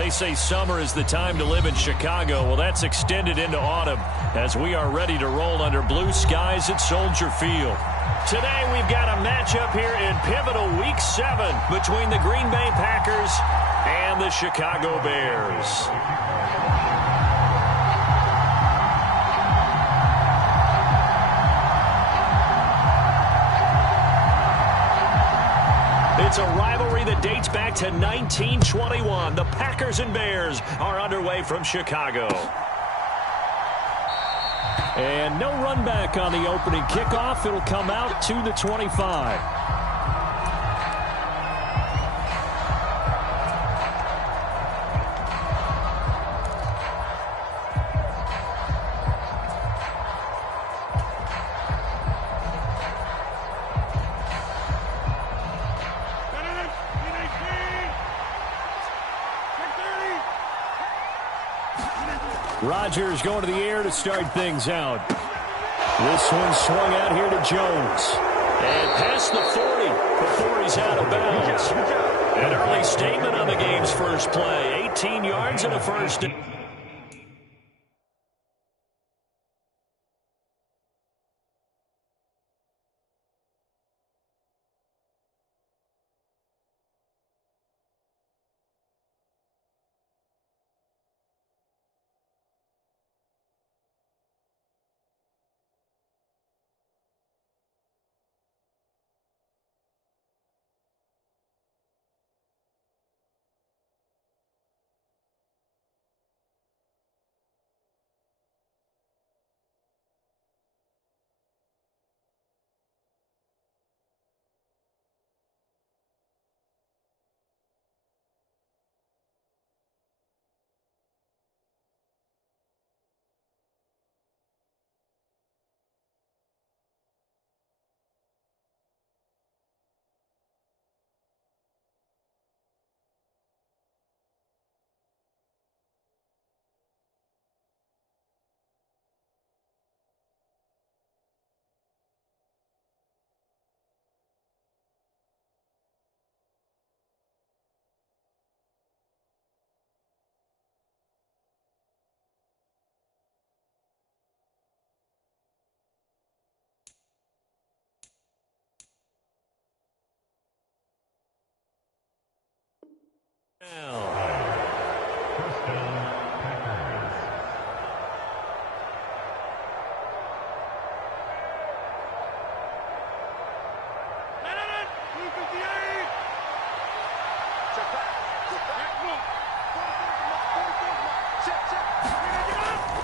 They say summer is the time to live in Chicago. Well, that's extended into autumn as we are ready to roll under blue skies at Soldier Field. Today we've got a matchup here in pivotal Week 7 between the Green Bay Packers and the Chicago Bears. It's a rivalry that dates back to 1921. The Packers and Bears are underway from Chicago. And no run back on the opening kickoff. It'll come out to the 25. Rodgers going to the air to start things out. This one swung out here to Jones. And past the 40 before he's out of bounds. An early statement on the game's first play. 18 yards and a first down.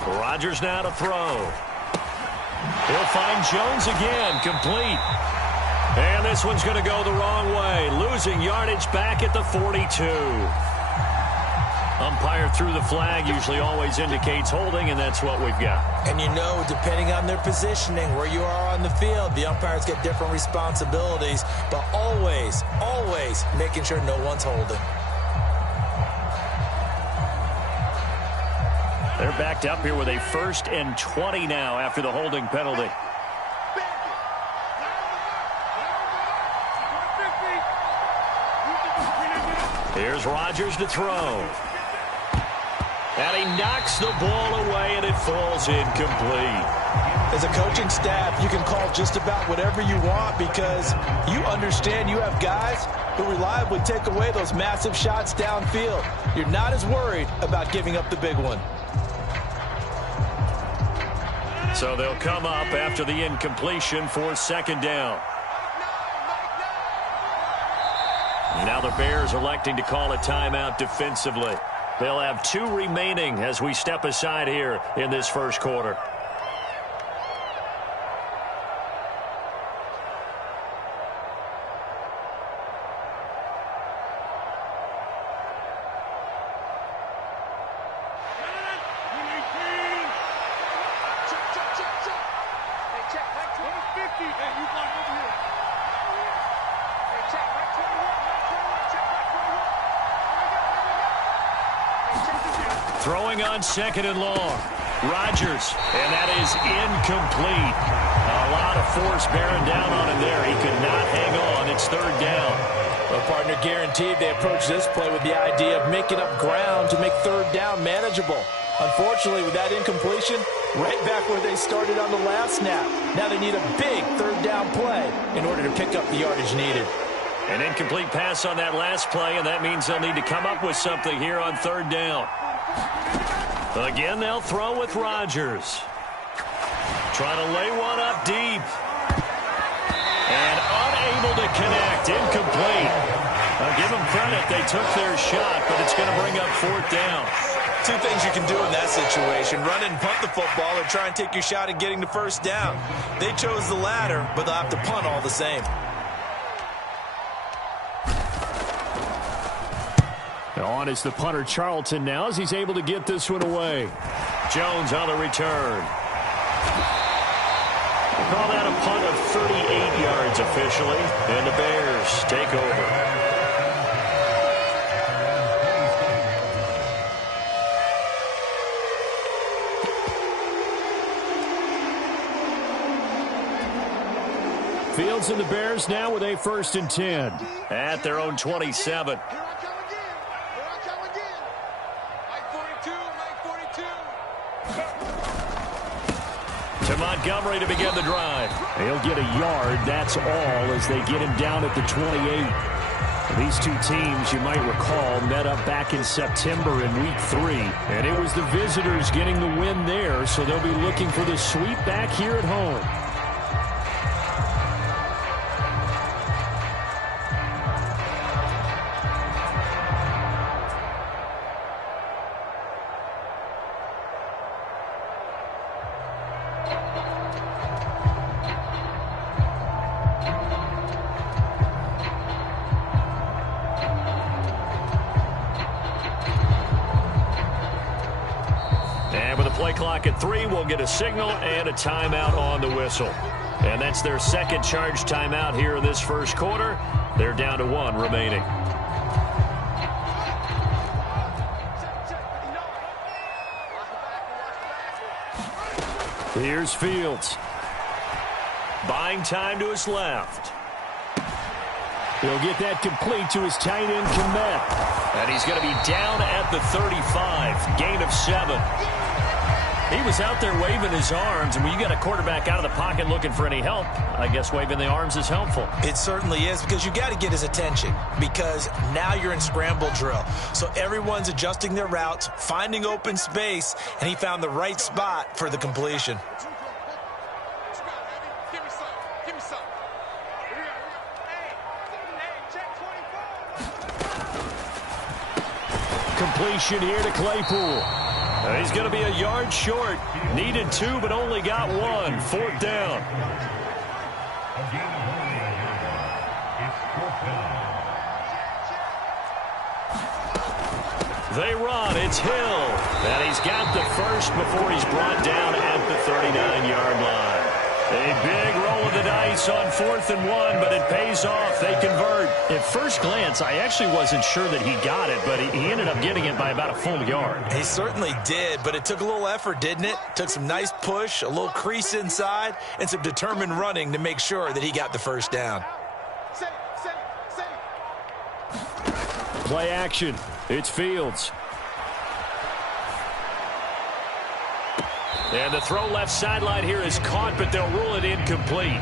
Rodgers now to throw. He'll find Jones again, complete. And this one's going to go the wrong way, losing yardage back at the 42. Umpire threw the flag, usually always indicates holding, and that's what we've got. And you know, depending on their positioning, where you are on the field, the umpires get different responsibilities, but always, always making sure no one's holding. They're backed up here with a 1st and 20 now after the holding penalty. Here's Rodgers to throw. And he knocks the ball away, and it falls incomplete. As a coaching staff, you can call just about whatever you want because you understand you have guys who reliably take away those massive shots downfield. You're not as worried about giving up the big one. So they'll come up after the incompletion for 2nd down. Now the Bears electing to call a timeout defensively. They'll have 2 remaining as we step aside here in this first quarter. Throwing on 2nd and long. Rodgers, and that is incomplete. A lot of force bearing down on him there. He could not hang on. It's 3rd down. Well, partner, guaranteed they approach this play with the idea of making up ground to make third down manageable. Unfortunately, with that incompletion, right back where they started on the last snap. Now they need a big third down play in order to pick up the yardage needed. An incomplete pass on that last play, and that means they'll need to come up with something here on third down. Again, they'll throw with Rodgers. Trying to lay one up deep. And unable to connect. Incomplete. I'll give them credit. They took their shot, but it's going to bring up fourth down. Two things you can do in that situation. Run and punt the football or try and take your shot at getting the first down. They chose the latter, but they'll have to punt all the same. On is the punter Charlton now as he's able to get this one away. Jones on the return. We'll call that a punt of 38 yards officially, and the Bears take over. Fields and the Bears now with a 1st and 10 at their own 27. To Montgomery to begin the drive. He'll get a yard, that's all, as they get him down at the 28. These two teams, you might recall, met up back in September in Week 3. And it was the visitors getting the win there, so they'll be looking for the sweep back here at home. Clock at 3, we'll get a signal and a timeout on the whistle. And that's their second charge timeout here in this first quarter. They're down to 1 remaining. Here's Fields. Buying time to his left. He'll get that complete to his tight end, Kmet. And he's going to be down at the 35. Gain of 7. He was out there waving his arms, and when you got a quarterback out of the pocket looking for any help, I guess waving the arms is helpful. It certainly is, because you got to get his attention, because now you're in scramble drill. So everyone's adjusting their routes, finding open space, and he found the right spot for the completion. Completion here to Claypool. He's going to be a yard short. Needed 2, but only got 1. 4th down. They run. It's Hill. And he's got the first before he's brought down at the 39-yard line. A big roll of the dice on 4th and 1, but it pays off. They convert. At first glance, I actually wasn't sure that he got it, but he ended up getting it by about a full yard. He certainly did, but it took a little effort, didn't it? Took some nice push, a little crease inside, and some determined running to make sure that he got the first down. Play action. It's Fields. And the throw left sideline here is caught, but they'll rule it incomplete.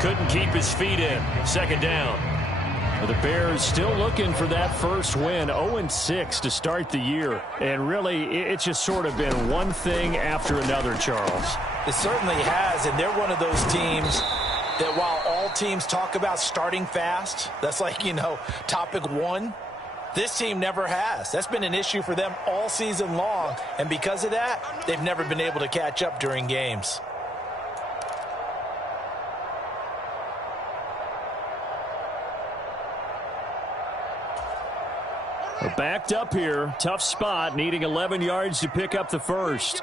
Couldn't keep his feet in. 2nd down. The Bears still looking for that first win. 0-6 to start the year. And really, it's just sort of been one thing after another, Charles. It certainly has, and they're one of those teams that while all teams talk about starting fast, that's like, topic 1. This team never has. That's been an issue for them all season long. And because of that, they've never been able to catch up during games. Backed up here. Tough spot. Needing 11 yards to pick up the first.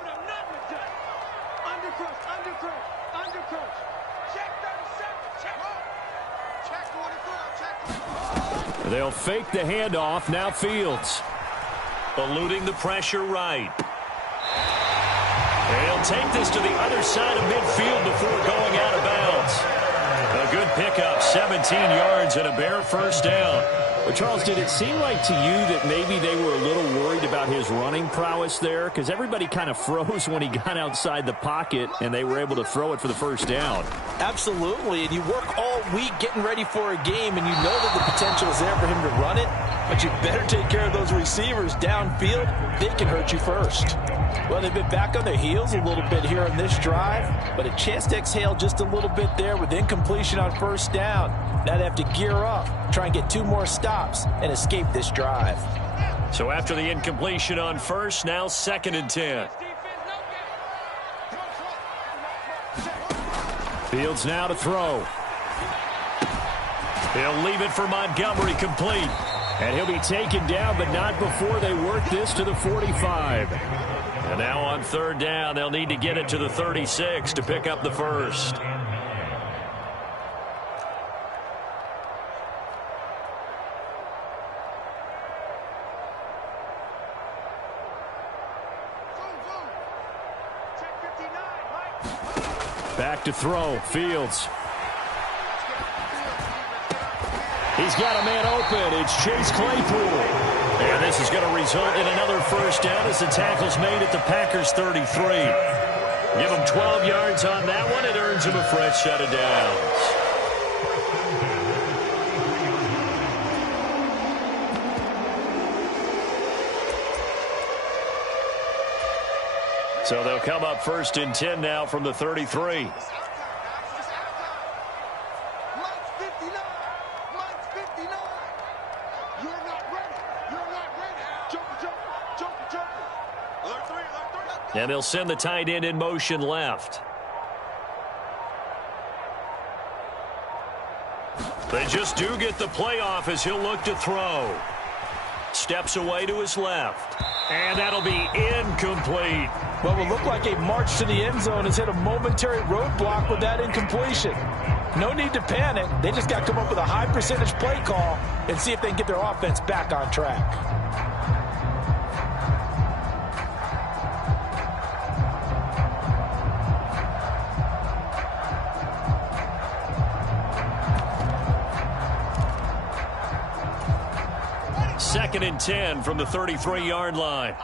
They'll fake the handoff. Now Fields. Eluding the pressure right. He'll take this to the other side of midfield before going out of bounds. A A good pickup, 17 yards and a bare first down. Well, Charles, did it seem like to you that maybe they were a little worried about his running prowess there? Because everybody kind of froze when he got outside the pocket, and they were able to throw it for the first down. Absolutely, and you work all week getting ready for a game, and you know that the potential is there for him to run it, but you better take care of those receivers downfield. They can hurt you first. Well, they've been back on their heels a little bit here on this drive, but a chance to exhale just a little bit there with incompletion on first down. Now they have to gear up, try and get 2 more stops, and escape this drive. So after the incompletion on first, now 2nd and 10. Fields now to throw. He'll leave it for Montgomery, complete. And he'll be taken down, but not before they work this to the 45. And now on 3rd down, they'll need to get it to the 36 to pick up the first. Back to throw, Fields. He's got a man open. It's Chase Claypool. And this is going to result in another first down as the tackle's made at the Packers' 33. Give him 12 yards on that one. It earns him a fresh set of downs. So they'll come up 1st and 10 now from the 33. And they'll send the tight end in motion left. They just do get the playoff as he'll look to throw. Steps away to his left. And that'll be incomplete. What will look like a march to the end zone has hit a momentary roadblock with that incompletion. No need to panic. They just got to come up with a high percentage play call and see if they can get their offense back on track. Second and 10 from the 33-yard line.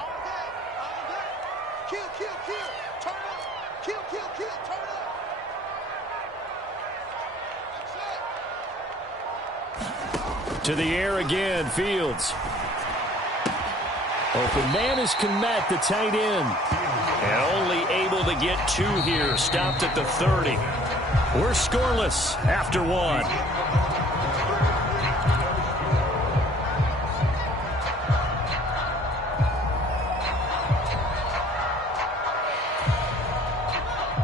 Kill, turn up. Kill, turn up. To the air again, Fields. Open man is Kmet, the tight end. And only able to get 2 here. Stopped at the 30. We're scoreless after 1.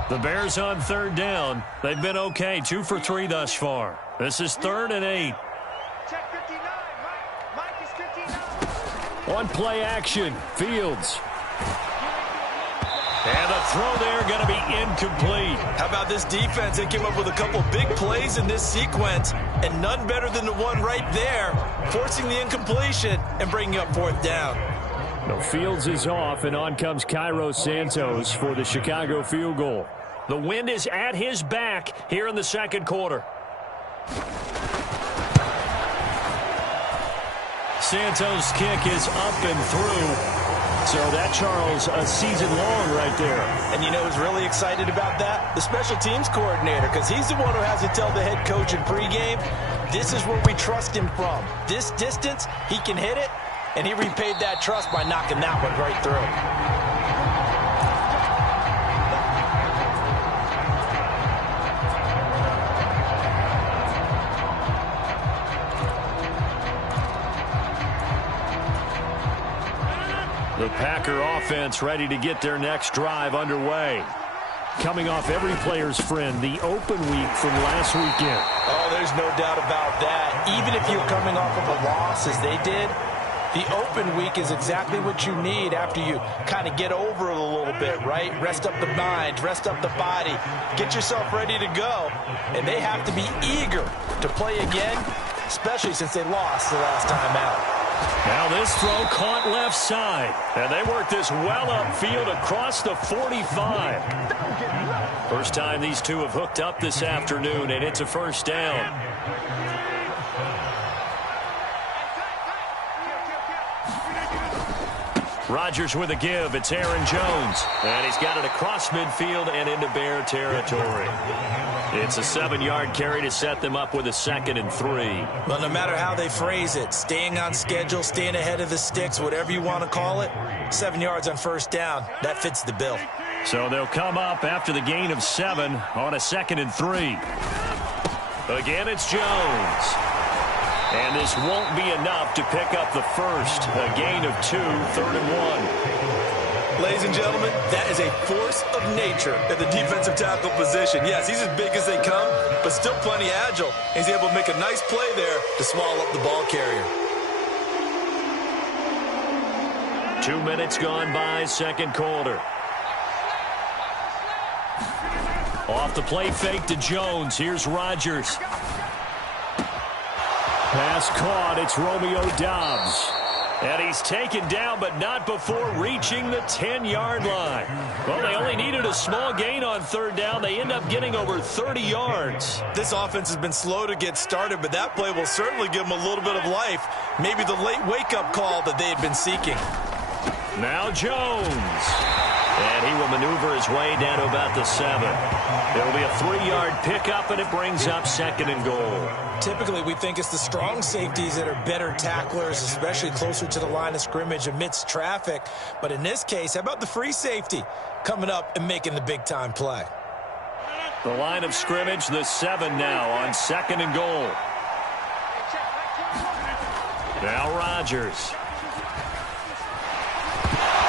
The Bears on 3rd down. They've been okay, 2 for 3 thus far. This is 3rd and 8. Check 59. Mike is 59. On play action, Fields. And the throw there going to be incomplete. How about this defense? They came up with a couple big plays in this sequence, and none better than the one right there, forcing the incompletion and bringing up 4th down. No, Fields is off, and on comes Cairo Santos for the Chicago field goal. The wind is at his back here in the 2nd quarter. Santos' kick is up and through. So that, Charles, a season long right there. And you know who's really excited about that? The special teams coordinator, because he's the one who has to tell the head coach in pregame, this is where we trust him from. This distance, he can hit it, and he repaid that trust by knocking that one right through. The Packer offense ready to get their next drive underway. Coming off every player's friend, the open week from last weekend. Oh, there's no doubt about that. Even if you're coming off of a loss as they did, the open week is exactly what you need after you kind of get over it a little bit, right? Rest up the mind, rest up the body, get yourself ready to go. And they have to be eager to play again, especially since they lost the last time out. Now this throw caught left side. And they work this well upfield across the 45. First time these two have hooked up this afternoon, and it's a first down. Rodgers with a give. It's Aaron Jones. And he's got it across midfield and into Bear territory. It's a 7-yard carry to set them up with a 2nd and 3. Well, no matter how they phrase it, staying on schedule, staying ahead of the sticks, whatever you want to call it, 7 yards on first down, that fits the bill. So they'll come up after the gain of 7 on a 2nd and 3. Again, it's Jones. And this won't be enough to pick up the first. A gain of 2, 3rd and 1. Ladies and gentlemen, that is a force of nature at the defensive tackle position. Yes, he's as big as they come, but still plenty agile. He's able to make a nice play there to swallow up the ball carrier. 2 minutes gone by, second quarter. Off the play fake to Jones. Here's Rodgers. Pass caught. It's Romeo Doubs. And he's taken down, but not before reaching the 10-yard line. Well, they only needed a small gain on 3rd down. They end up getting over 30 yards. This offense has been slow to get started, but that play will certainly give them a little bit of life. Maybe the late wake-up call that they had been seeking. Now Jones. And he will maneuver his way down to about the 7. It'll be a 3-yard pickup, and it brings up 2nd and goal. Typically, we think it's the strong safeties that are better tacklers, especially closer to the line of scrimmage amidst traffic. But in this case, how about the free safety coming up and making the big-time play? The line of scrimmage, the 7 now on 2nd and goal. Now Rodgers.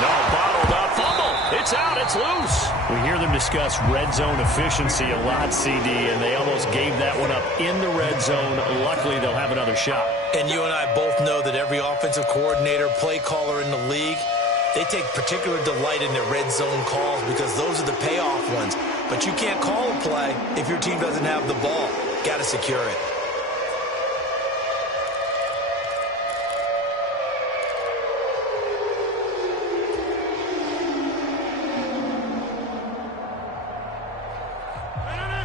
No, bottled up. Fumble. It's out. It's loose. We hear them discuss red zone efficiency a lot, CD, and they almost gave that one up in the red zone. Luckily, they'll have another shot. And you and I both know that every offensive coordinator, play caller in the league, they take particular delight in their red zone calls because those are the payoff ones. But you can't call a play if your team doesn't have the ball. Got to secure it.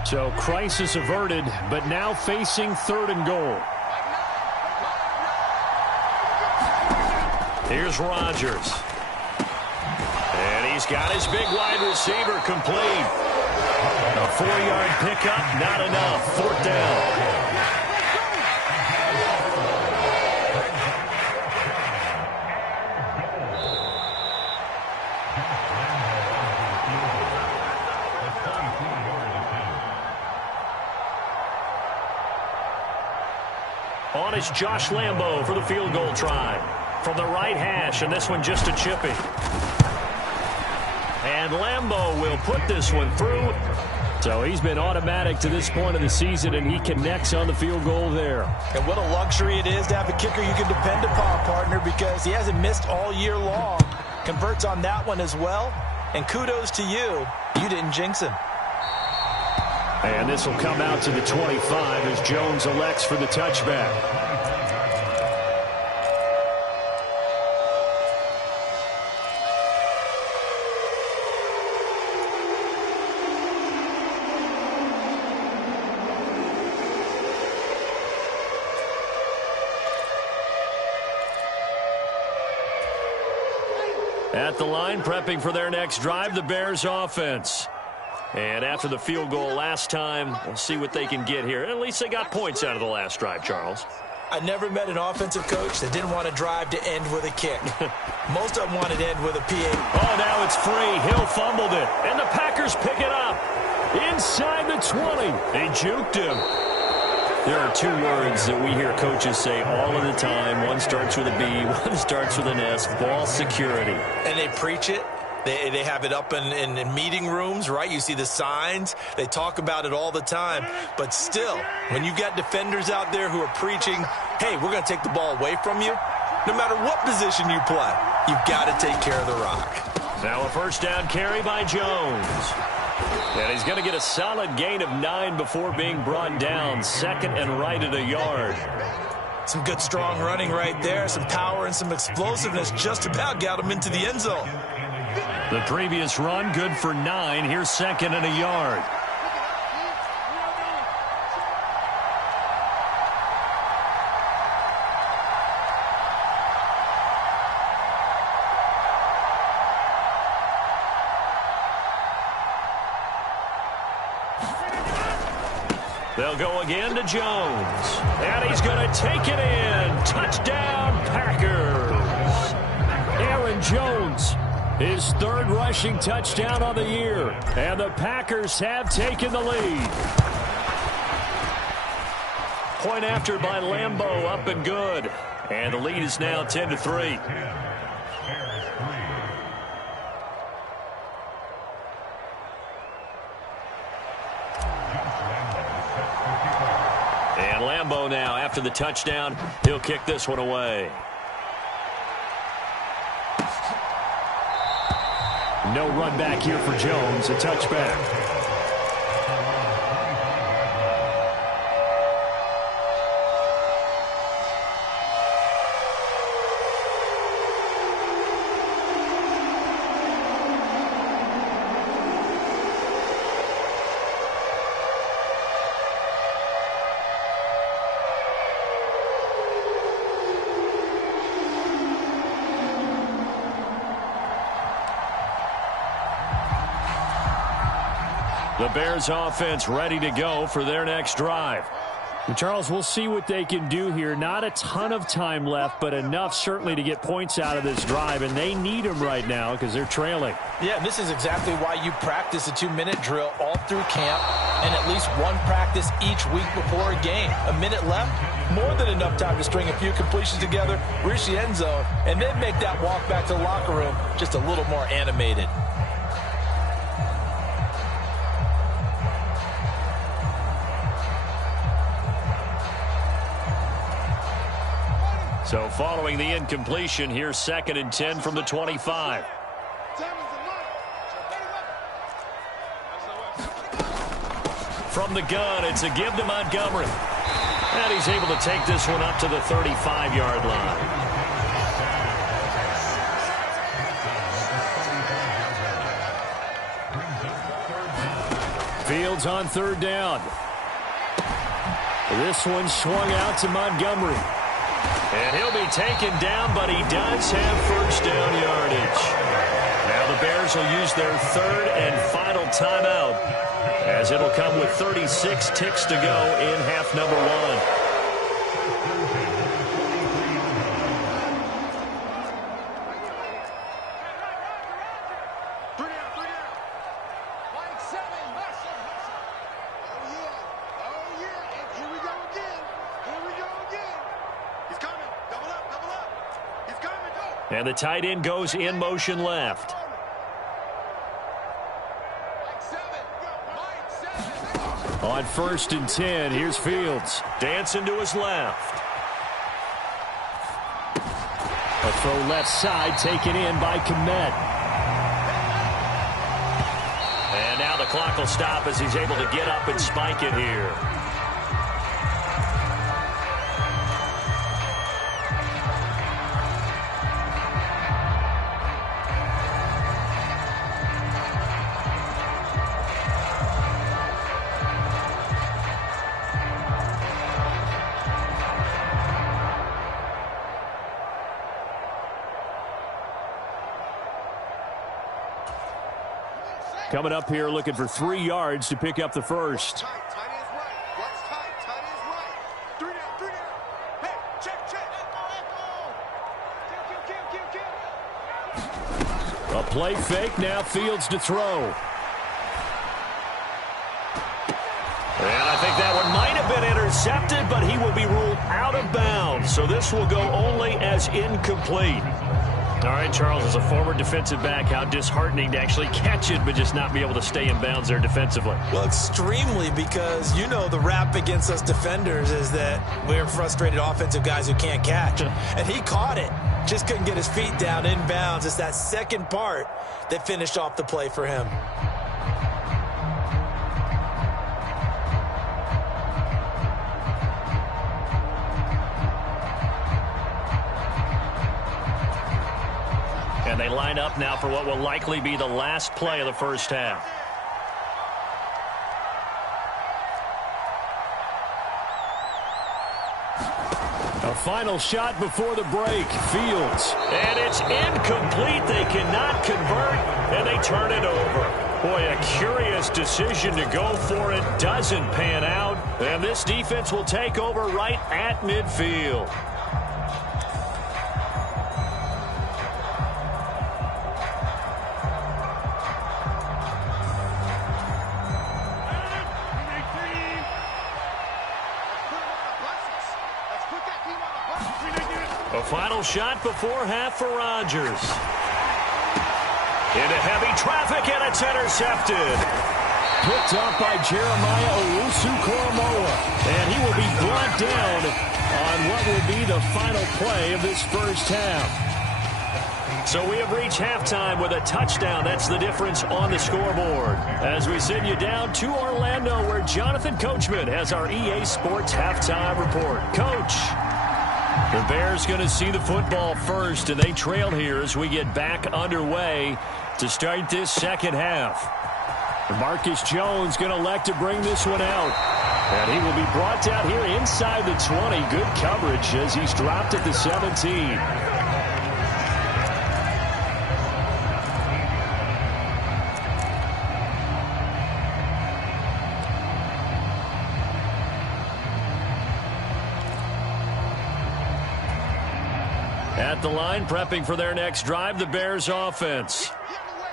So crisis averted, but now facing 3rd and goal. Here's Rodgers. And he's got his big wide receiver complete. A 4-yard pickup, not enough. 4th down. On is Josh Lambo for the field goal try. From the right hash, and this one just a chippy. And Lambo will put this one through. So he's been automatic to this point of the season, and he connects on the field goal there. And what a luxury it is to have a kicker you can depend upon, partner, because he hasn't missed all year long. Converts on that one as well. And kudos to you. You didn't jinx him. And this will come out to the 25 as Jones elects for the touchback. At the line, prepping for their next drive, the Bears offense. And after the field goal last time, we'll see what they can get here. At least they got points out of the last drive, Charles. I never met an offensive coach that didn't want to drive to end with a kick. Most of them wanted to end with a PA. Oh, now it's free. Hill fumbled it. And the Packers pick it up. Inside the 20. They juked him. There are 2 words that we hear coaches say all of the time. One starts with a B, one starts with an S. Ball security. And they preach it. They have it up in meeting rooms, right? You see the signs. They talk about it all the time. But still, when you've got defenders out there who are preaching, hey, we're going to take the ball away from you, no matter what position you play, you've got to take care of the rock. Now a first down carry by Jones. And he's going to get a solid gain of 9 before being brought down. 2nd and right at a yard. Some good, strong running right there. Some power and some explosiveness just about got him into the end zone. The previous run, good for 9. Here's second and a yard. They'll go again to Jones. And he's going to take it in. Touchdown, Packers. Aaron Jones, his third rushing touchdown on the year. And the Packers have taken the lead. Point after by Lambeau, up and good. And the lead is now 10-3. And Lambeau now, after the touchdown, he'll kick this one away. No run back here for Jones, a touchback. The Bears offense ready to go for their next drive. Charles, we'll see what they can do here. Not a ton of time left, but enough certainly to get points out of this drive, and they need them right now because they're trailing. Yeah, this is exactly why you practice a 2-minute drill all through camp and at least one practice each week before a game. A minute left, more than enough time to string a few completions together, reach the end zone, and then make that walk back to the locker room just a little more animated. So following the incompletion, here's second and 10 from the 25. From the gun, it's a give to Montgomery. And he's able to take this one up to the 35-yard line. Fields on third down. This one swung out to Montgomery. And he'll be taken down, but he does have first down yardage. Now the Bears will use their third and final timeout, as it'll come with 36 ticks to go in half number 1. And the tight end goes in motion left. On first and 10, here's Fields. Dancing to his left. A throw left side taken in by Kmet. And now the clock will stop as he's able to get up and spike it here. Coming up here looking for 3 yards to pick up the first. Tight is right. What's tight? Tight is right. 3 down, 3 down. Hey, check. Kill. A play fake, now Fields to throw. And I think that one might have been intercepted, but he will be ruled out of bounds. So this will go only as incomplete. All right, Charles, as a former defensive back, how disheartening to actually catch it, but just not be able to stay in bounds there defensively. Well, extremely, because, you know, the rap against us defenders is that we're frustrated offensive guys who can't catch. And he caught it. Just couldn't get his feet down in bounds. It's that second part that finished off the play for him. And they line up now for what will likely be the last play of the first half. A final shot before the break. Fields. And it's incomplete. They cannot convert, and they turn it over. Boy, a curious decision to go for it. Doesn't pan out. And this defense will take over right at midfield. A final shot before half for Rodgers. Into heavy traffic, and it's intercepted. Picked up by Jeremiah Owusu-Koramoah. And he will be brought down on what will be the final play of this first half. So we have reached halftime with a touchdown. That's the difference on the scoreboard. As we send you down to Orlando, where Jonathan Coachman has our EA Sports halftime report. Coach. The Bears going to see the football first, and they trail here as we get back underway to start this second half. Marcus Jones going to elect to bring this one out. And he will be brought down here inside the 20. Good coverage as he's dropped at the 17. At the line, prepping for their next drive, the Bears offense.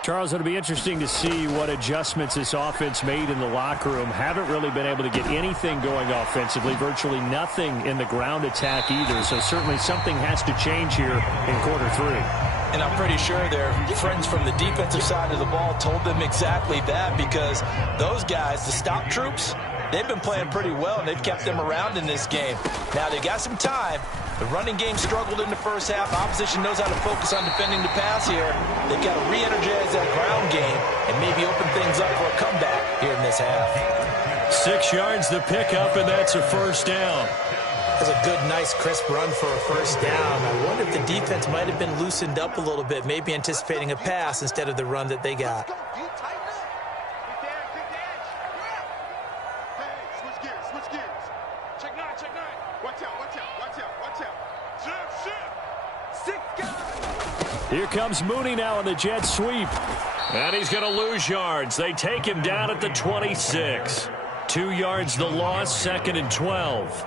Charles, it'll be interesting to see what adjustments this offense made in the locker room. Haven't really been able to get anything going offensively, virtually nothing in the ground attack either. So certainly something has to change here in quarter three. And I'm pretty sure their friends from the defensive side of the ball told them exactly that, because those guys, the stop troops, they've been playing pretty well, and they've kept them around in this game. Now, they got some time. The running game struggled in the first half. Opposition knows how to focus on defending the pass here. They've got to re-energize that ground game and maybe open things up for a comeback here in this half. 6 yards the pickup, and that's a first down. That's a good, nice, crisp run for a first down. I wonder if the defense might have been loosened up a little bit, maybe anticipating a pass instead of the run that they got. Here comes Mooney now on the jet sweep. And he's going to lose yards. They take him down at the 26. 2 yards the loss, 2nd and 12.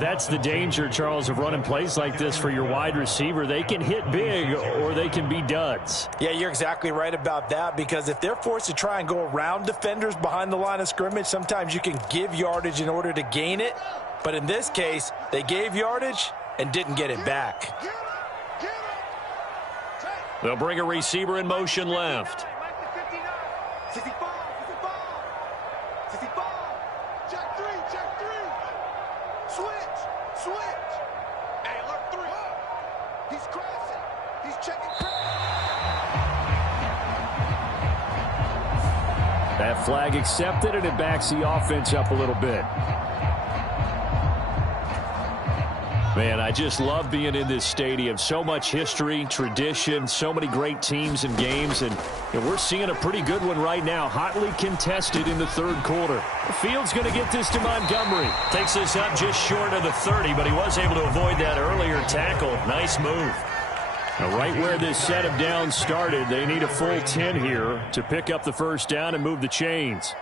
That's the danger, Charles, of running plays like this for your wide receiver. They can hit big or they can be duds. Yeah, you're exactly right about that, because if they're forced to try and go around defenders behind the line of scrimmage, sometimes you can give yardage in order to gain it. But in this case, they gave yardage and didn't get it back. They'll bring a receiver in motion left. That flag accepted, and it backs the offense up a little bit. Man, I just love being in this stadium. So much history, tradition, so many great teams and games, and we're seeing a pretty good one right now. Hotly contested in the third quarter. The field's going to get this to Montgomery. Takes this up just short of the 30, but he was able to avoid that earlier tackle. Nice move. Now, right where this set of downs started, they need a full 10 here to pick up the first down and move the chains.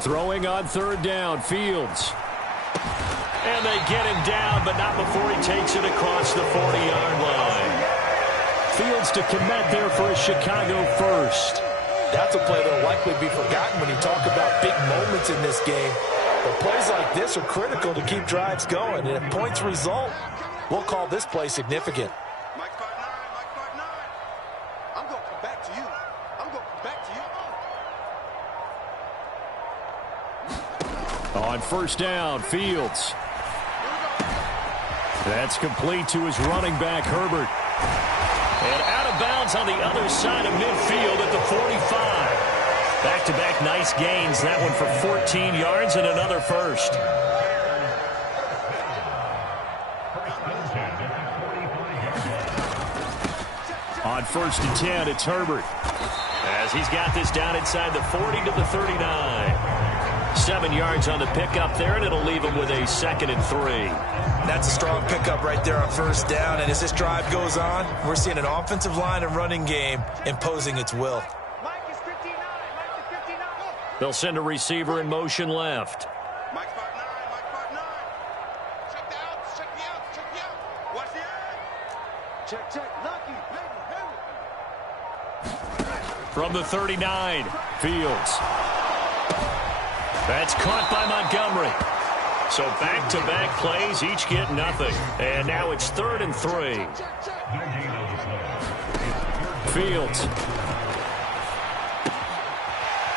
Throwing on third down, Fields. And they get him down, but not before he takes it across the 40-yard line. Fields to commit there for a Chicago first. That's a play that will likely be forgotten when you talk about big moments in this game. But plays like this are critical to keep drives going. And if points result, we'll call this play significant. Mike 5'9", Mike 5'9". I'm going to come back to you. I'm going to come back to you. On first down, Fields. That's complete to his running back, Herbert. And out of bounds on the other side of midfield at the 45. Back-to-back nice gains. That one for 14 yards and another first. On 1st and 10, it's Herbert. As he's got this down inside the 40 to the 39. 7 yards on the pickup there, and it'll leave him with a 2nd and 3. That's a strong pickup right there on 1st down. And as this drive goes on, we're seeing an offensive line and running game imposing its will. They'll send a receiver in motion left. Mike 5-9, Mike 5-9. Check the outs, check the outs, check the outs. Watch the edge. Check, lucky. From the 39, Fields. That's caught by Montgomery. So back-to-back plays, each get nothing. And now it's 3rd and 3. Fields.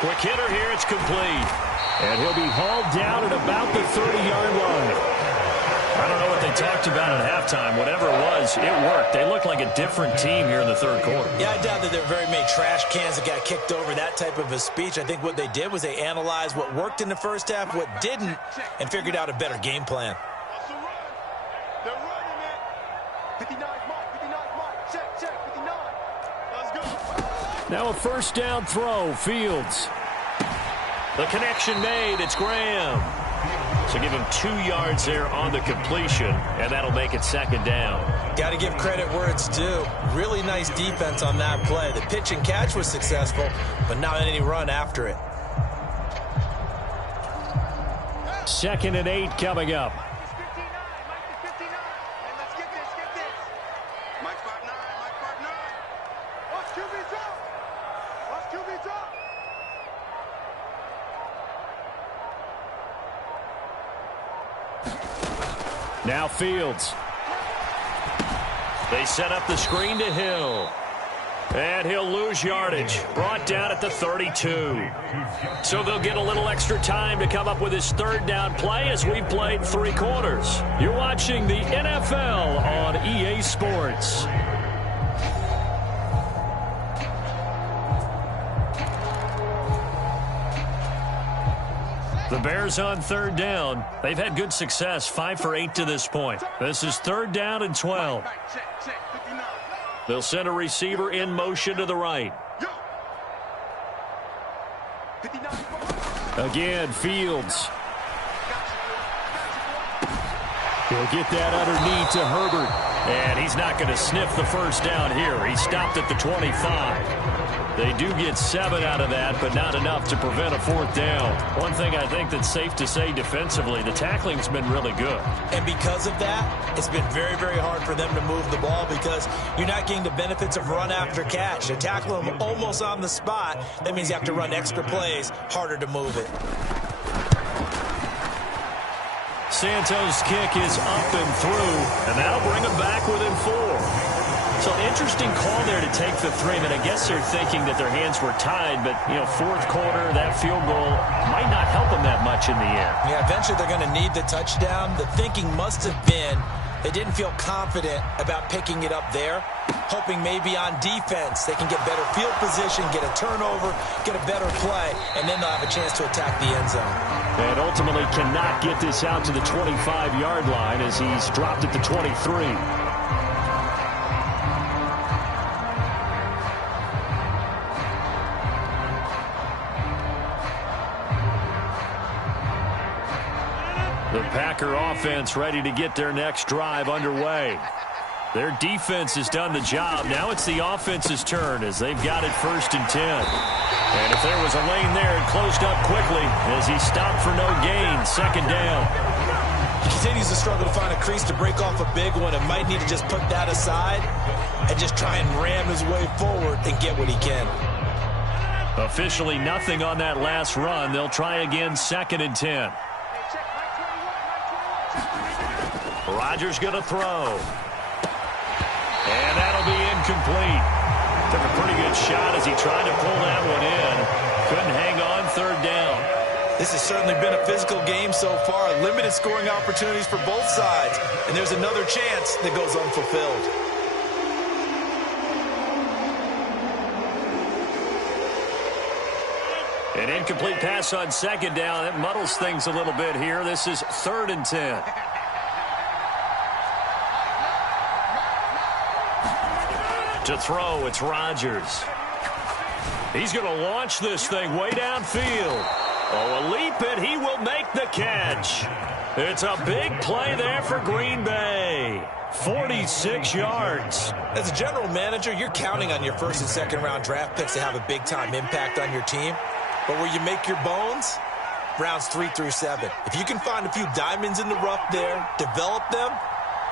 Quick hitter here, it's complete. And he'll be hauled down at about the 30-yard line. I don't know what they talked about at halftime. Whatever it was, it worked. They looked like a different team here in the 3rd quarter. Yeah, I doubt that there were very many trash cans that got kicked over, that type of a speech. I think what they did was they analyzed what worked in the 1st half, what didn't, and figured out a better game plan. They're running it. 59 Mike, check, 59. Let's go. Now a 1st down throw, Fields. The connection made, it's Graham. So give him 2 yards there on the completion, and that'll make it 2nd down. Got to give credit where it's due. Really nice defense on that play. The pitch and catch was successful, but not any run after it. 2nd and 8 coming up. Mike 5-9, Mike 5-9. Watch QB's up. Watch QB's up. Now Fields. They set up the screen to Hill. And he'll lose yardage. Brought down at the 32. So they'll get a little extra time to come up with his 3rd down play as we played 3 quarters. You're watching the NFL on EA Sports. The Bears on 3rd down. They've had good success, 5 for 8 to this point. This is 3rd down and 12. Check, 59. They'll send a receiver in motion to the right. Again, Fields. He'll get that underneath to Herbert. And he's not going to sniff the 1st down here. He stopped at the 25. They do get 7 out of that, but not enough to prevent a 4th down. One thing I think that's safe to say defensively, the tackling's been really good. And because of that, it's been very, very hard for them to move the ball because you're not getting the benefits of run after catch. They tackle them almost on the spot. That means you have to run extra plays, harder to move it. Santos' kick is up and through, and that'll bring him back within 4. So interesting call there to take the 3. I guess they're thinking that their hands were tied, but, 4th quarter, that field goal might not help them that much in the end. Yeah, eventually they're going to need the touchdown. The thinking must have been they didn't feel confident about picking it up there, hoping maybe on defense they can get better field position, get a turnover, get a better play, and then they'll have a chance to attack the end zone. And ultimately cannot get this out to the 25-yard line as he's dropped at the 23. The Packer offense ready to get their next drive underway. Their defense has done the job. Now it's the offense's turn as they've got it 1st and 10. And if there was a lane there, it closed up quickly as he stopped for no gain. 2nd down. He continues to struggle to find a crease to break off a big one and might need to just put that aside and just try and ram his way forward and get what he can. Officially nothing on that last run. They'll try again 2nd and 10. Rodgers going to throw. And that'll be incomplete. Took a pretty good shot as he tried to pull that one in. Couldn't hang on 3rd down. This has certainly been a physical game so far. Limited scoring opportunities for both sides. And there's another chance that goes unfulfilled. An incomplete pass on second down. That muddles things a little bit here. This is 3rd and 10. To throw, it's Rodgers. He's going to launch this thing way downfield. Oh, a leap, and he will make the catch. It's a big play there for Green Bay. 46 yards. As a general manager, you're counting on your first and second round draft picks to have a big-time impact on your team. But where you make your bones, rounds 3 through 7. If you can find a few diamonds in the rough there, develop them,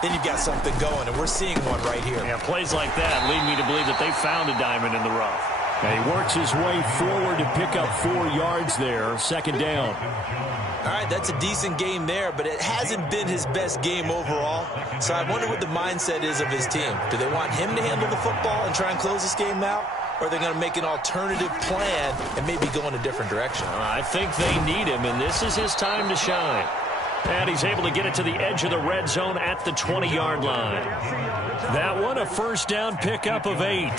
then you've got something going, and we're seeing one right here. Yeah, plays like that lead me to believe that they found a diamond in the rough. And he works his way forward to pick up 4 yards there, 2nd down. All right, that's a decent game there, but it hasn't been his best game overall. So I wonder what the mindset is of his team. Do they want him to handle the football and try and close this game out? Or are they going to make an alternative plan and maybe go in a different direction? I think they need him, and this is his time to shine. And he's able to get it to the edge of the red zone at the 20-yard line. That one, a 1st down pickup of 8.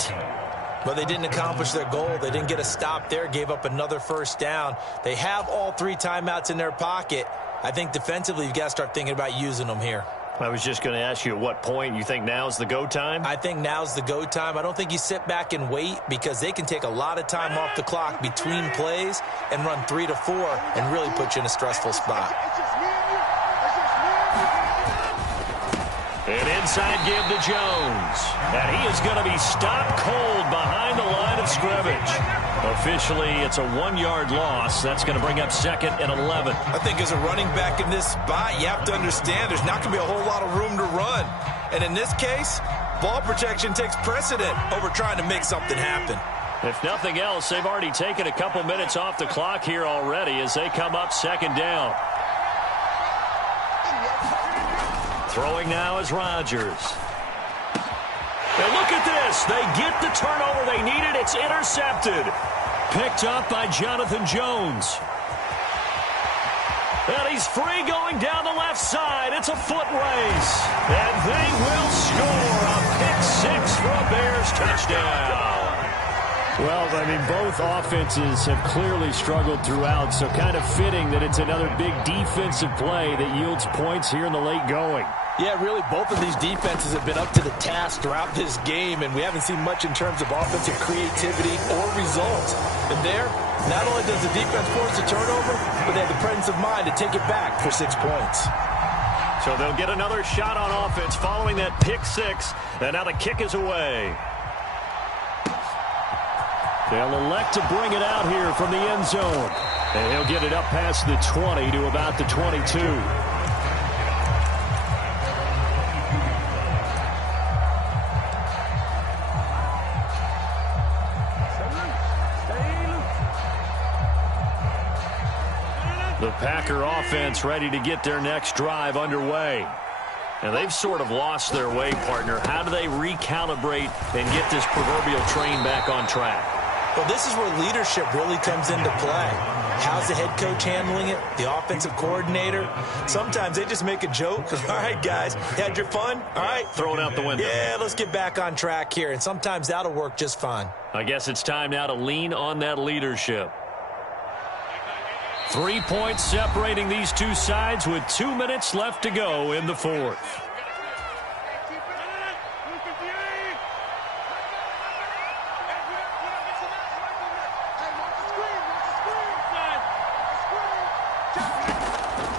Well, they didn't accomplish their goal. They didn't get a stop there, gave up another 1st down. They have all 3 timeouts in their pocket. I think defensively you've got to start thinking about using them here. I was just going to ask you at what point you think now's the go time? I think now's the go time. I don't think you sit back and wait because they can take a lot of time off the clock between plays and run 3 to 4 and really put you in a stressful spot. An inside give to Jones. And he is going to be stopped cold behind the line of scrimmage. Officially, it's a 1-yard loss. That's going to bring up 2nd and 11. I think as a running back in this spot, you have to understand there's not going to be a whole lot of room to run. And in this case, ball protection takes precedent over trying to make something happen. If nothing else, they've already taken a couple minutes off the clock here already as they come up 2nd down. Throwing now is Rodgers. And look at this. They get the turnover they needed. It's intercepted. Picked up by Jonathan Jones. And he's free going down the left side. It's a foot race. And they will score a pick-6 for a Bears touchdown. Well, I mean, both offenses have clearly struggled throughout, so kind of fitting that it's another big defensive play that yields points here in the late going. Yeah, really, both of these defenses have been up to the task throughout this game, and we haven't seen much in terms of offensive creativity or results. And there, not only does the defense force a turnover, but they have the presence of mind to take it back for 6 points. So they'll get another shot on offense following that pick-6, and now the kick is away. They'll elect to bring it out here from the end zone. And he'll get it up past the 20 to about the 22. The Packer offense ready to get their next drive underway. And they've sort of lost their way, partner. How do they recalibrate and get this proverbial train back on track? Well, this is where leadership really comes into play. How's the head coach handling it? The offensive coordinator? Sometimes they just make a joke. All right, guys, had your fun? All right. Throw it out the window. Yeah, let's get back on track here. And sometimes that'll work just fine. I guess it's time now to lean on that leadership. 3 points separating these two sides with 2 minutes left to go in the 4th.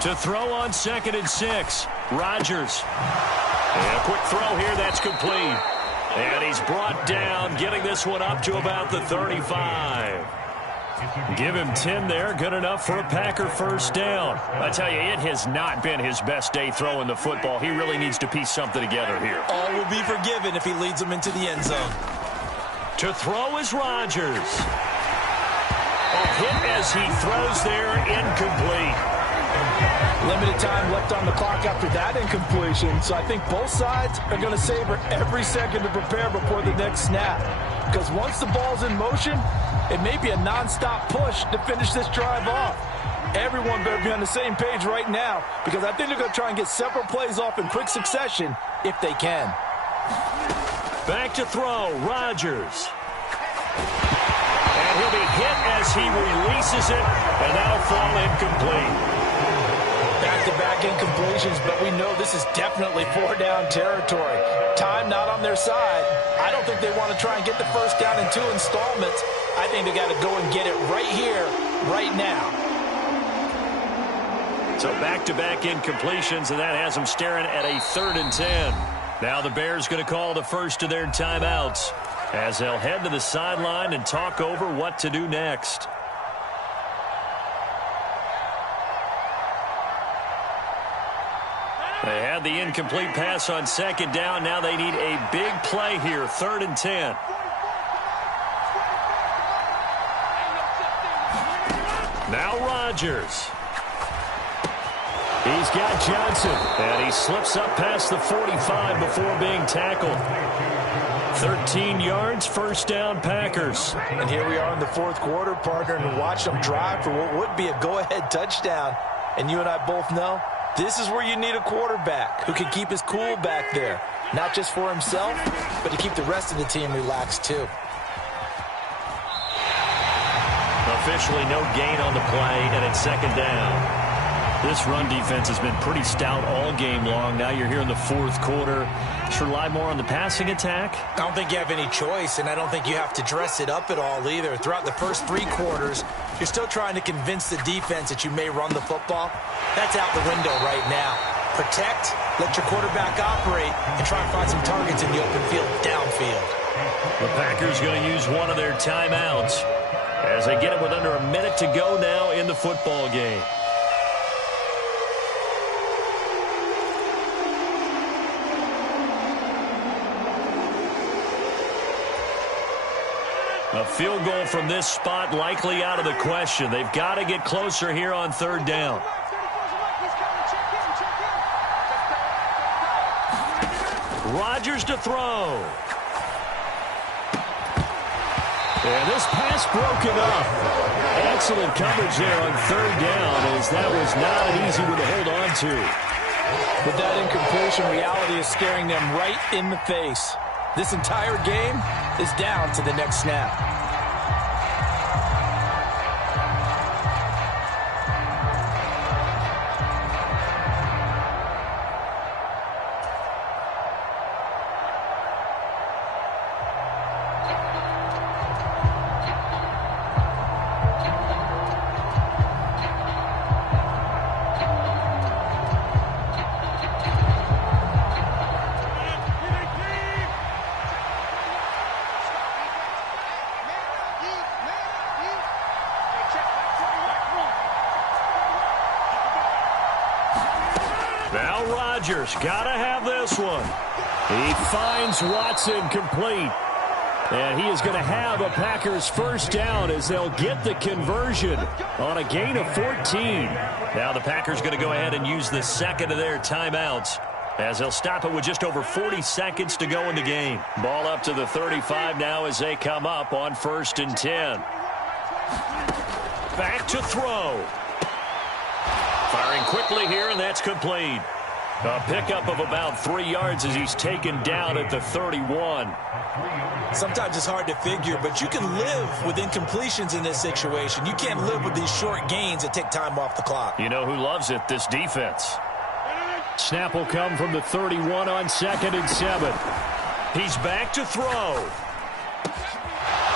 To throw on 2nd and 6, Rodgers. And a quick throw here, that's complete. And he's brought down, getting this one up to about the 35. Give him 10 there, good enough for a Packer 1st down. I tell you, it has not been his best day throwing the football. He really needs to piece something together here. All will be forgiven if he leads them into the end zone. To throw is Rodgers. A hit as he throws there, incomplete. Limited time left on the clock after that incompletion, so I think both sides are going to savor every second to prepare before the next snap. Because once the ball's in motion, it may be a nonstop push to finish this drive off. Everyone better be on the same page right now, because I think they're going to try and get several plays off in quick succession if they can. Back to throw, Rodgers. And And he'll be hit as he releases it, and that'll fall incomplete. Back-to-back incompletions, but we know this is definitely four-down territory. Time not on their side. I don't think they want to try and get the first down in 2 installments. I think they got to go and get it right here, right now. So back-to-back incompletions, and that has them staring at a 3rd and 10. Now the Bears going to call the first of their timeouts as they'll head to the sideline and talk over what to do next. They had the incomplete pass on 2nd down. Now they need a big play here, 3rd and 10. Now Rodgers. He's got Johnson, and he slips up past the 45 before being tackled. 13 yards, first down, Packers. And here we are in the 4th quarter, partner, and watch them drive for what would be a go-ahead touchdown. And you and I both know this is where you need a quarterback who can keep his cool back there, not just for himself, but to keep the rest of the team relaxed too. Officially no gain on the play, and it's 2nd down. This run defense has been pretty stout all game long. Now you're here in the 4th quarter. Should rely more on the passing attack? I don't think you have any choice, and I don't think you have to dress it up at all either. Throughout the first 3 quarters, you're still trying to convince the defense that you may run the football. That's out the window right now. Protect, let your quarterback operate, and try and find some targets in the open field downfield. The Packers going to use one of their timeouts as they get it with under a minute to go now in the football game. A field goal from this spot likely out of the question. They've got to get closer here on 3rd down. Rodgers to throw. And this pass broken up. Excellent coverage there on 3rd down, as that was not an easy one to hold on to. But that incompletion, reality is staring them right in the face. This entire game is down to the next snap. Now Rodgers, gotta have this one. He finds Watson complete. And he is going to have a Packers first down as they'll get the conversion on a gain of 14. Now the Packers going to go ahead and use the 2nd of their timeouts as they'll stop it with just over 40 seconds to go in the game. Ball up to the 35 now as they come up on 1st and 10. Back to throw. Firing quickly here, and that's complete. A pickup of about 3 yards as he's taken down at the 31. Sometimes it's hard to figure, but you can live with incompletions in this situation. You can't live with these short gains that take time off the clock. You know who loves it? This defense. Snap will come from the 31 on 2nd and 7. He's back to throw.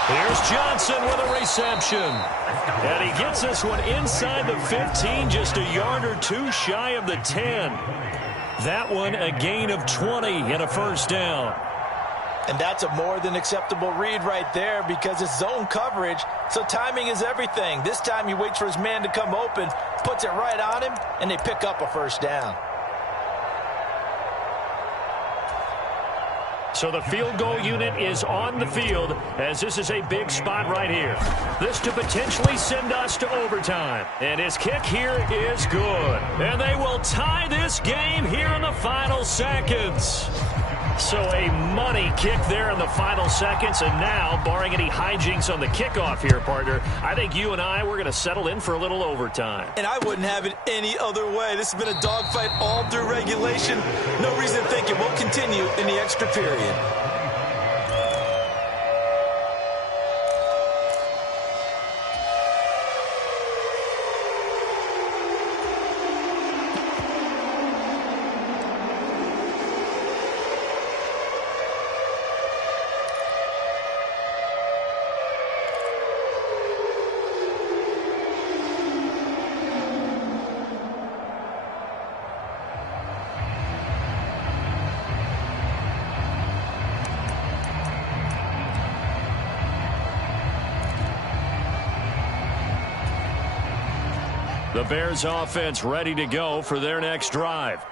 Here's Johnson with a reception. And he gets this one inside the 15, just a yard or two shy of the 10. That one a gain of 20 and a first down. And that's a more than acceptable read right there because it's zone coverage, so timing is everything. This time he waits for his man to come open, puts it right on him, and they pick up a first down. So the field goal unit is on the field as this is a big spot right here. This to potentially send us to overtime. And his kick here is good. And they will tie this game here in the final seconds. So a money kick there in the final seconds. And now, barring any hijinks on the kickoff here, partner, I think you and I, we're going to settle in for a little overtime. And I wouldn't have it any other way. This has been a dogfight all through regulation. No reason to think it won't continue in the extra period. The Bears offense ready to go for their next drive.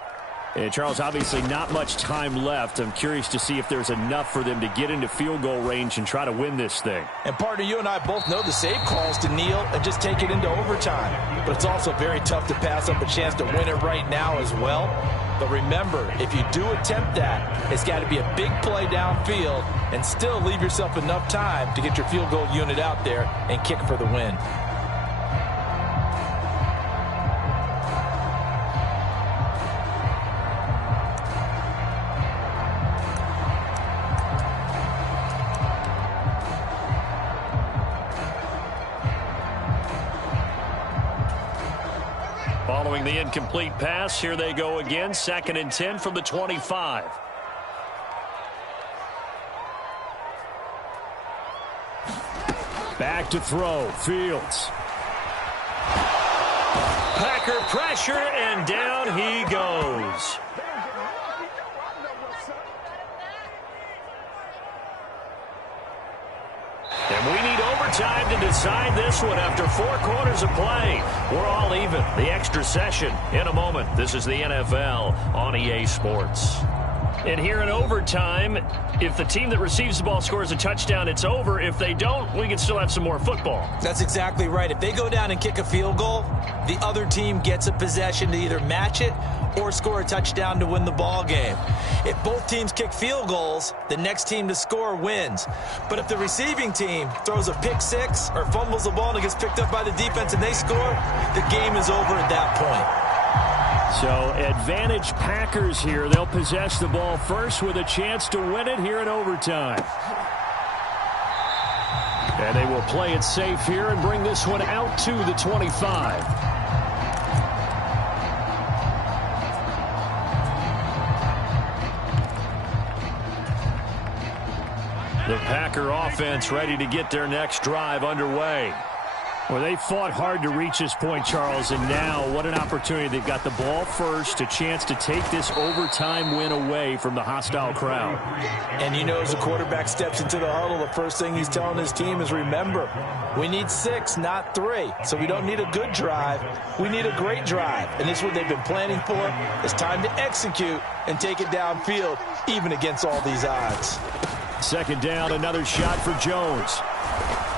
And Charles, obviously not much time left. I'm curious to see if there's enough for them to get into field goal range and try to win this thing. And partner, you and I both know the save calls to kneel and just take it into overtime. But it's also very tough to pass up a chance to win it right now as well. But remember, if you do attempt that, it's got to be a big play downfield and still leave yourself enough time to get your field goal unit out there and kick for the win. Following the incomplete pass, here they go again. 2nd and 10 from the 25. Back to throw. Fields. Packer pressure, and down he goes. And we need overtime to decide this one after 4 quarters of play. We're all even. The extra session in a moment. This is the NFL on EA Sports. And here in overtime, if the team that receives the ball scores a touchdown, it's over. If they don't, we can still have some more football. That's exactly right. If they go down and kick a field goal, the other team gets a possession to either match it or score a touchdown to win the ball game. If both teams kick field goals, the next team to score wins. But if the receiving team throws a pick six or fumbles the ball and it gets picked up by the defense and they score, the game is over at that point. So, advantage Packers here. They'll possess the ball first with a chance to win it here in overtime. And they will play it safe here and bring this one out to the 25. The Packer offense ready to get their next drive underway. Well, they fought hard to reach this point, Charles, and now what an opportunity. They've got the ball first, a chance to take this overtime win away from the hostile crowd. And you know, as the quarterback steps into the huddle, the first thing he's telling his team is, remember, we need 6, not 3. So we don't need a good drive. We need a great drive. And this is what they've been planning for. It's time to execute and take it downfield, even against all these odds. 2nd down, another shot for Jones.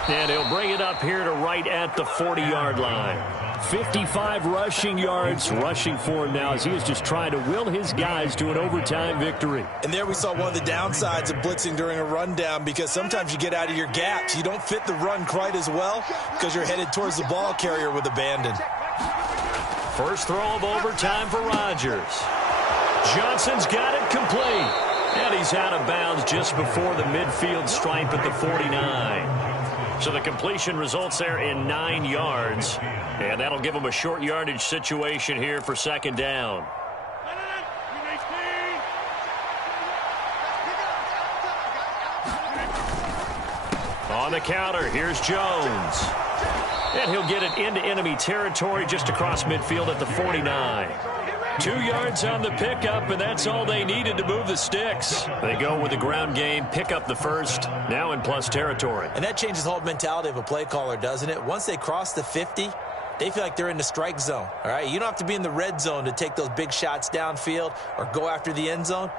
And he'll bring it up here to right at the 40-yard line. 55 rushing yards rushing for him now as he is just trying to will his guys to an overtime victory. And there we saw one of the downsides of blitzing during a rundown, because sometimes you get out of your gaps. You don't fit the run quite as well because you're headed towards the ball carrier with abandon. First throw of overtime for Rodgers. Johnson's got it complete. And he's out of bounds just before the midfield stripe at the 49. So the completion results there in 9 yards. And that'll give him a short yardage situation here for 2nd down. On the counter, here's Jones. And he'll get it into enemy territory just across midfield at the 49. 2 yards on the pickup, and that's all they needed to move the sticks. They go with the ground game, pick up the first, now in plus territory. And that changes the whole mentality of a play caller, doesn't it? Once they cross the 50, they feel like they're in the strike zone. All right, you don't have to be in the red zone to take those big shots downfield or go after the end zone.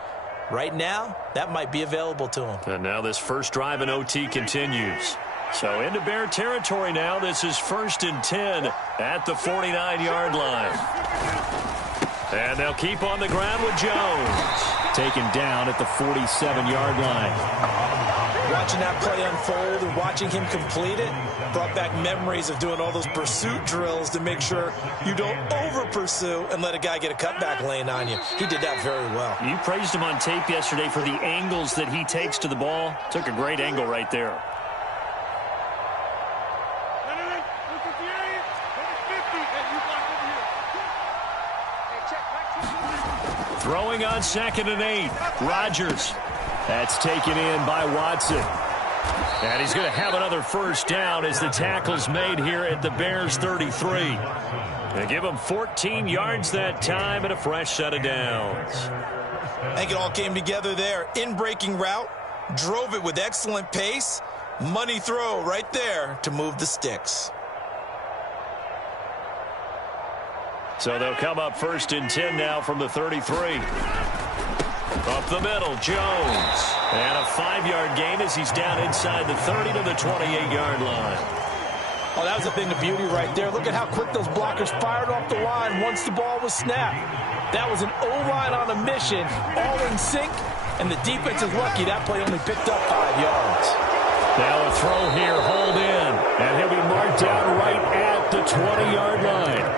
Right now, that might be available to them. And now this first drive in OT continues. So into Bear territory now. This is 1st and 10 at the 49-yard line. And they'll keep on the ground with Jones. Taken down at the 47-yard line. Watching that play unfold and watching him complete it brought back memories of doing all those pursuit drills to make sure you don't over-pursue and let a guy get a cutback lane on you. He did that very well. You praised him on tape yesterday for the angles that he takes to the ball. Took a great angle right there. Throwing on 2nd and 8. Rodgers. That's taken in by Watson. And he's going to have another first down as the tackle's made here at the Bears 33. They give him 14 yards that time and a fresh set of downs. I think it all came together there. In-breaking route, drove it with excellent pace. Money throw right there to move the sticks. So they'll come up 1st and 10 now from the 33. Up the middle, Jones. And a 5-yard gain as he's down inside the 30 to the 28-yard line. Oh, that was a thing of beauty right there. Look at how quick those blockers fired off the line once the ball was snapped. That was an O-line on a mission, all in sync, and the defense is lucky that play only picked up 5 yards. Now a throw here, hold in, and he'll be marked down right at the 20-yard line.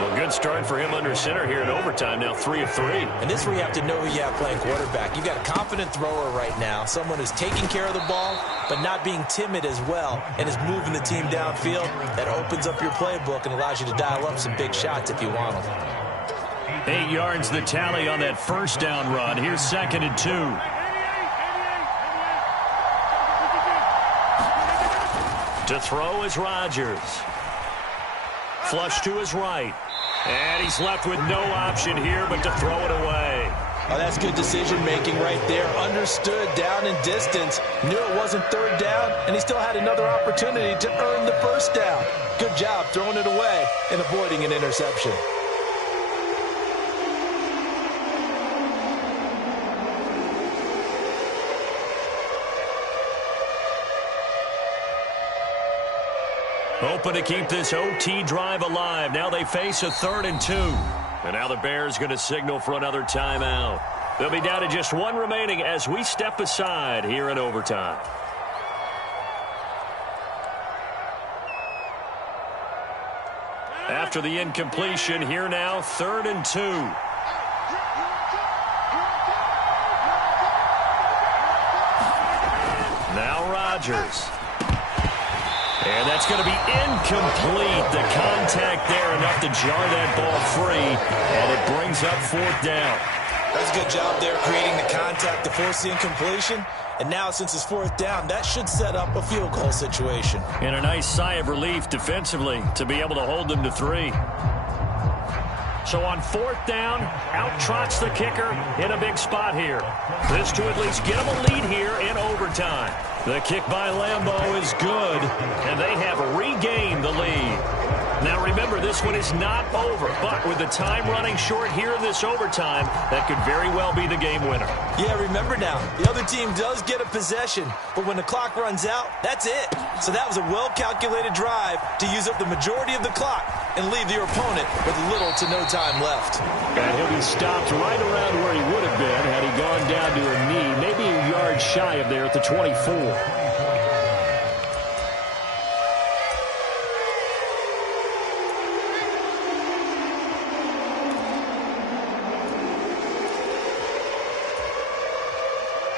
Well, good start for him under center here in overtime, now 3 of 3. And this is where you have to know who you have playing quarterback. You've got a confident thrower right now, someone who's taking care of the ball, but not being timid as well, and is moving the team downfield. That opens up your playbook and allows you to dial up some big shots if you want them. 8 yards the tally on that first down run. Here's 2nd and 2. To throw is Rodgers. Flush to his right. And he's left with no option here but to throw it away. Oh, that's good decision-making right there. Understood down in distance. Knew it wasn't 3rd down, and he still had another opportunity to earn the 1st down. Good job throwing it away and avoiding an interception. Hoping to keep this OT drive alive. Now they face a 3rd and 2. And now the Bears going to signal for another timeout. They'll be down to just 1 remaining as we step aside here in overtime. After the incompletion, here now, 3rd and 2. Now Rodgers. And that's going to be incomplete. The contact there enough to jar that ball free, and it brings up 4th down. That's a good job there creating the contact to force the incompletion. And now since it's 4th down, that should set up a field goal situation. And a nice sigh of relief defensively to be able to hold them to 3. So on 4th down, out trots the kicker in a big spot here. This to at least get him a lead here in overtime. The kick by Lambeau is good, and they have regained the lead. Now remember, this one is not over, but with the time running short here in this overtime, that could very well be the game winner. Yeah, remember now, the other team does get a possession, but when the clock runs out, that's it. So that was a well-calculated drive to use up the majority of the clock and leave your opponent with little to no time left. And he'll be stopped right around where he would have been had he gone down to a knee, maybe a yard shy of there at the 24.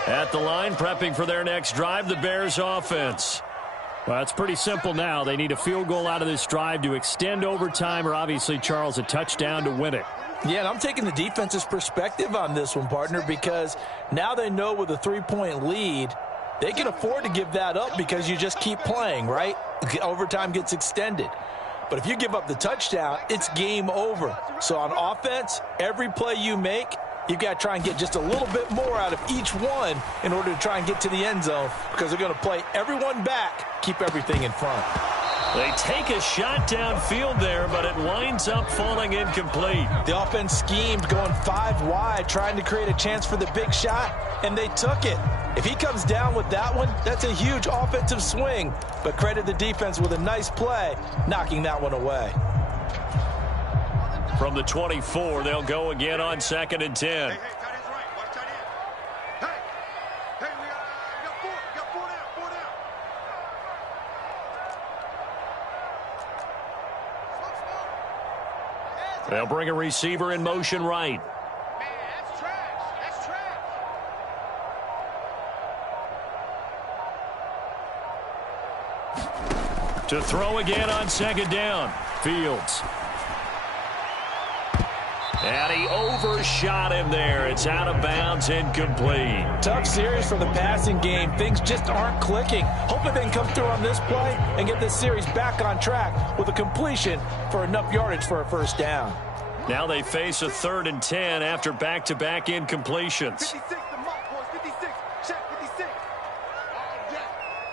At the line, prepping for their next drive, the Bears offense. Well, it's pretty simple now. They need a field goal out of this drive to extend overtime, or obviously, Charles, a touchdown to win it. Yeah, and I'm taking the defense's perspective on this one, partner, because now they know with a 3-point lead, they can afford to give that up because you just keep playing, right? Overtime gets extended. But if you give up the touchdown, it's game over. So on offense, every play you make, you've got to try and get just a little bit more out of each one in order to try and get to the end zone, because they're going to play everyone back, keep everything in front. They take a shot downfield there, but it winds up falling incomplete. The offense schemed going 5 wide, trying to create a chance for the big shot, and they took it. If he comes down with that one, that's a huge offensive swing, but credit the defense with a nice play, knocking that one away. From the 24, they'll go again on 2nd and 10. Hey, tight end's right. Watch tight end. Hey, we got 4 down. They'll bring a receiver in motion right. Man, that's trash. That's trash. To throw again on 2nd down, Fields. And he overshot him there. It's out of bounds, incomplete. Tough series for the passing game. Things just aren't clicking. Hoping they can come through on this play and get this series back on track with a completion for enough yardage for a 1st down. Now they face a 3rd and 10 after back-to-back incompletions. 56 the mark, boys. 56. Check 56.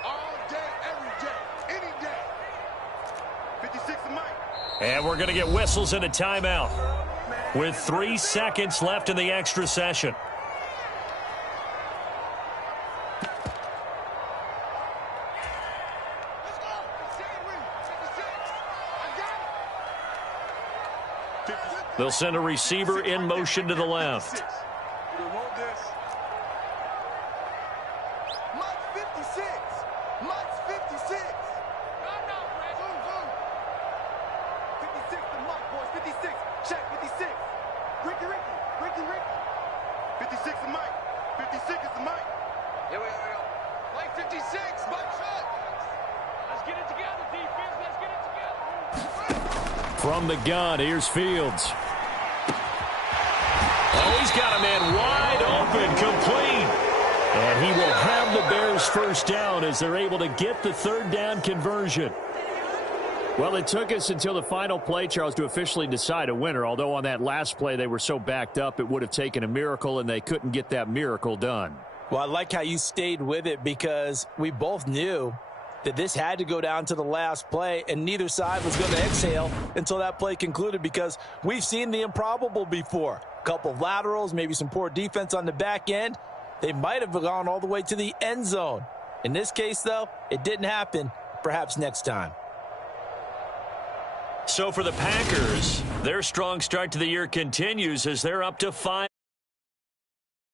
All day, every day, any day. 56 the mic. And we're going to get whistles and a timeout with 3 seconds left in the extra session. They'll send a receiver in motion to the left. From the gun, here's Fields. Oh, he's got a man wide open, complete. And he will have the Bears first down as they're able to get the third down conversion. Well, it took us until the final play, Charles, to officially decide a winner, although on that last play they were so backed up it would have taken a miracle, and they couldn't get that miracle done. Well, I like how you stayed with it because we both knew that this had to go down to the last play, and neither side was going to exhale until that play concluded because we've seen the improbable before. A couple of laterals, maybe some poor defense on the back end. They might have gone all the way to the end zone. In this case, though, it didn't happen. Perhaps next time. So for the Packers, their strong start to the year continues as they're up to 5.